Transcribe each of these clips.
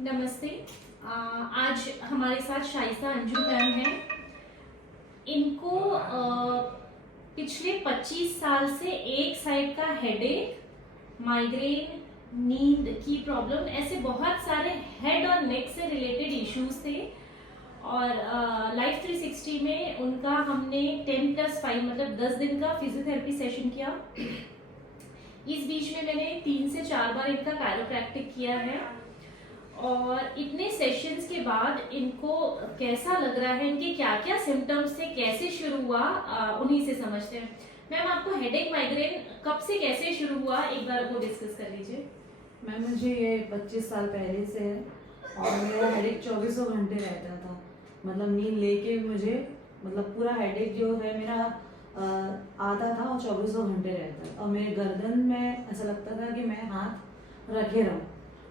नमस्ते। आज हमारे साथ शाइस्ता अंजुम मैम हैं। इनको पिछले 25 साल से एक साइड का हेडेक, माइग्रेन, नींद की प्रॉब्लम, ऐसे बहुत सारे हेड और नेक से रिलेटेड इश्यूज थे। और लाइफ 360 में उनका हमने 10+5 मतलब 10 दिन का फिजियोथेरेपी सेशन किया। इस बीच में मैंने 3 से 4 बार इनका कायरोप्रैक्टिक किया है। और इतने सेशंस के बाद इनको कैसा लग रहा है, इनके क्या क्या सिम्टम्स थे, कैसे शुरू हुआ, उन्हीं से समझते हैं। मैम, आपको हेडेक माइग्रेन कब से कैसे शुरू हुआ, एक बार वो डिस्कस कर लीजिए। मैम, मुझे ये 25 साल पहले से है और मेरा हेडेक 24 घंटे रहता था। मतलब नींद लेके मुझे मतलब पूरा हेडेक जो है मेरा आता था और 24 घंटे रहता है। और मेरे गर्दन में ऐसा लगता था कि मैं हाथ रखे रहूं।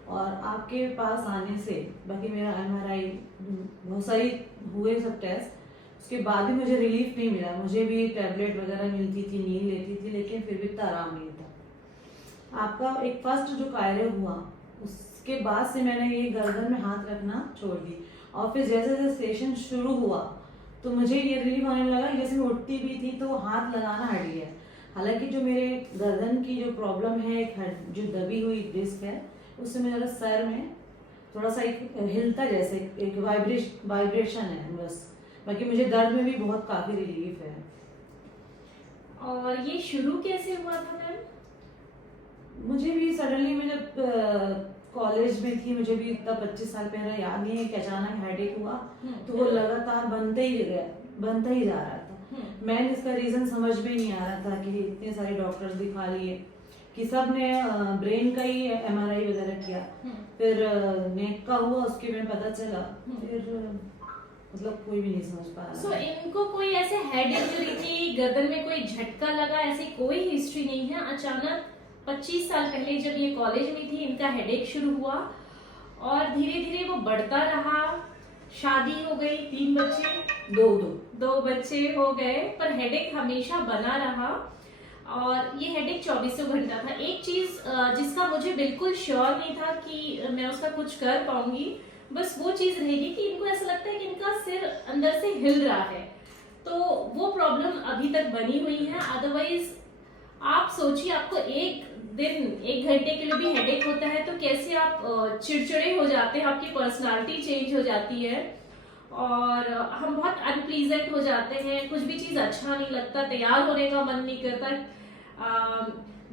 और आपके पास आने से बाकी मेरा MRI बहुत सारी हुए सब टेस्ट, उसके बाद भी मुझे रिलीफ नहीं मिला। मुझे भी टैबलेट वगैरह मिलती थी, नींद लेती थी, लेकिन फिर भी इतना आराम नहीं था। आपका एक फर्स्ट जो कायरो हुआ उसके बाद से मैंने ये गर्दन में हाथ रखना छोड़ दी। और फिर जैसे जैसे सेशन शुरू हुआ तो मुझे ये रिलीफ होने लगा। जैसे मैं उठती भी थी तो हाथ लगाना हट गया। हालांकि जो मेरे गर्दन की जो प्रॉब्लम है, एक जो दबी हुई डिस्क है, उससे मेरा सर में थोड़ा सा एक हिलता जैसे एक वाइब्रेशन है बस। बाकी मुझे दर्द में भी बहुत काफी रिलीफ है। और ये शुरू कैसे हुआ था मैम? मुझे भी सडनली, मैं जब कॉलेज में थी, मुझे भी इतना 25 साल पहले याद नहीं है कि अचानक हेडेक हुआ। तो वो लगातार बनता ही जा रहा था। मैंने इसका रीजन समझ में नहीं आ रहा था कि इतने सारे डॉक्टर्स दिखा लिए कि सब ने ब्रेन का ही MRI वगैरह किया। फिर नेक का हुआ, उसके में पता चला। फिर मतलब कोई भी नहीं समझ पा रहा। सो इनको कोई ऐसे हेड इंजरी थी, गर्दन में कोई झटका लगा, ऐसी कोई हिस्ट्री नहीं है। अचानक 25 साल पहले जब ये कॉलेज में थी, इनका हेडेक शुरू हुआ और धीरे धीरे वो बढ़ता रहा। शादी हो गई, 3 बच्चे, दो बच्चे हो गए, पर हेडेक हमेशा बना रहा। और ये हेडेक 24 घंटा था। एक चीज जिसका मुझे बिल्कुल श्योर नहीं था कि मैं उसका कुछ कर पाऊंगी, बस वो चीज रहेगी कि इनको ऐसा लगता है कि इनका सिर अंदर से हिल रहा है। तो वो प्रॉब्लम अभी तक बनी हुई है। अदरवाइज आप सोचिए, आपको एक दिन 1 घंटे के लिए भी हेडेक होता है तो कैसे आप चिड़चिड़े हो जाते हैं, आपकी पर्सनालिटी चेंज हो जाती है और हम बहुत अनप्लीजेंट हो जाते हैं। कुछ भी चीज अच्छा नहीं लगता, तैयार होने का मन नहीं करता,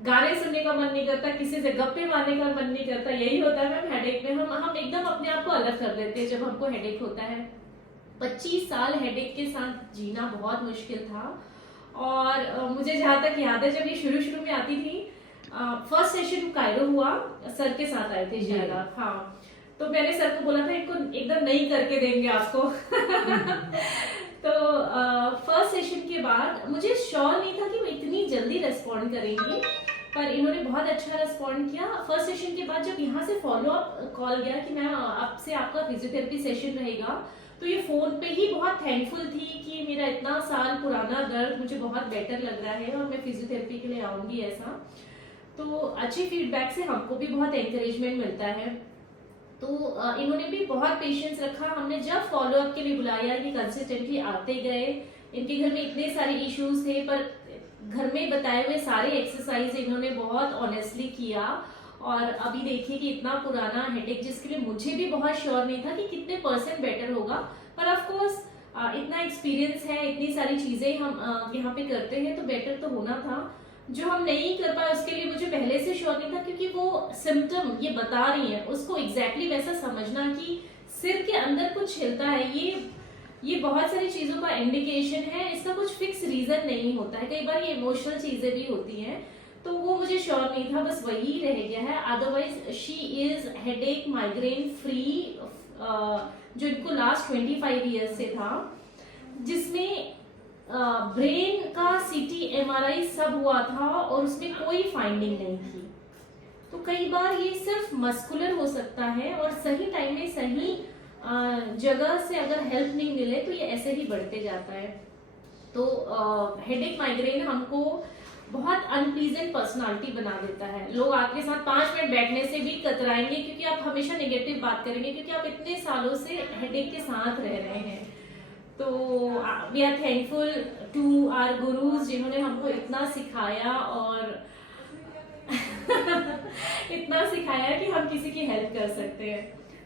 गाने सुनने का मन नहीं करता, किसी से गप्पे मारने का मन नहीं करता। यही होता है मैम हेडेक में। हम एकदम अपने आप को अलग कर देते हैं जब हमको हेडेक होता है। 25 साल हेडेक के साथ जीना बहुत मुश्किल था। और मुझे जहां तक याद है, जब ये शुरू में आती थी, फर्स्ट सेशन कायरो हुआ, सर के साथ आए थे ज्यादा। हाँ, तो मैंने सर को बोला था इनको एकदम नहीं करके देंगे आपको। तो फर्स्ट सेशन के बाद मुझे श्योर नहीं था कि वो इतनी जल्दी रेस्पॉन्ड करेंगी, पर इन्होंने बहुत अच्छा रेस्पॉन्ड किया। फर्स्ट सेशन के बाद जब यहाँ से फॉलो अप कॉल गया कि मैम आपसे आपका फिजियोथेरेपी सेशन रहेगा, तो ये फोन पे ही बहुत थैंकफुल थी कि मेरा इतना साल पुराना दर्द मुझे बहुत बेटर लग रहा है और मैं फिजियोथेरेपी के लिए आऊंगी। ऐसा तो अच्छे फीडबैक से हमको भी बहुत एंकरेजमेंट मिलता है। तो इन्होंने भी बहुत पेशेंस रखा। हमने जब फॉलो अप के लिए बुलाया, ये कंसिस्टेंटली आते गए। इनके घर में इतने सारे इश्यूज थे, पर घर में बताए हुए सारे एक्सरसाइज इन्होंने बहुत ऑनेस्टली किया। और अभी देखिए कि इतना पुराना हेडेक, जिसके लिए मुझे भी बहुत श्योर नहीं था कि कितने % बेटर होगा, पर ऑफ कोर्स इतना एक्सपीरियंस है, इतनी सारी चीजें हम यहाँ पे करते हैं, तो बेटर तो होना था। जो हम नहीं कर पाए उसके लिए मुझे पहले से श्योर नहीं था, क्योंकि वो सिम्टम ये बता रही है, उसको एग्जैक्टली वैसा समझना कि सिर के अंदर कुछ हिलता है, ये बहुत सारी चीजों का इंडिकेशन है। इसका कुछ फिक्स रीजन नहीं होता है, कई बार ये इमोशनल चीजें भी होती हैं। तो वो मुझे श्योर नहीं था, बस वही रह गया है। Otherwise she is headache migraine free, जो इनको लास्ट 25 ईयर्स से था, जिसमें ब्रेन का CT MRI सब हुआ था और उसमें कोई फाइंडिंग नहीं थी। तो कई बार ये सिर्फ मस्कुलर हो सकता है और सही टाइम में सही जगह से अगर हेल्प नहीं मिले तो ये ऐसे ही बढ़ते जाता है। तो हेडेक माइग्रेन हमको बहुत अनप्लीजेंट पर्सनालिटी बना देता है। लोग आपके साथ 5 मिनट बैठने से भी कतराएंगे क्योंकि आप हमेशा नेगेटिव बात करेंगे, क्योंकि आप इतने सालों से हेडेक के साथ रह रहे हैं। तो we are thankful to our gurus जिन्होंने हमको इतना सिखाया और इतना सिखाया कि हम किसी की हेल्प कर सकते हैं।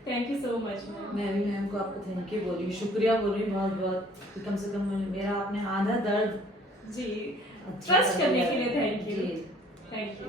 Thank you so much ma'am. मैं भी मैम को आपको थैंक यू बोल रही हूँ, शुक्रिया बोल रही हूँ बहुत बहुत कि कम से कम मेरा आपने आधा दर्द जी, अच्छा ट्रस्ट करने किया। के लिए थैंक यू। जी थैंक यू।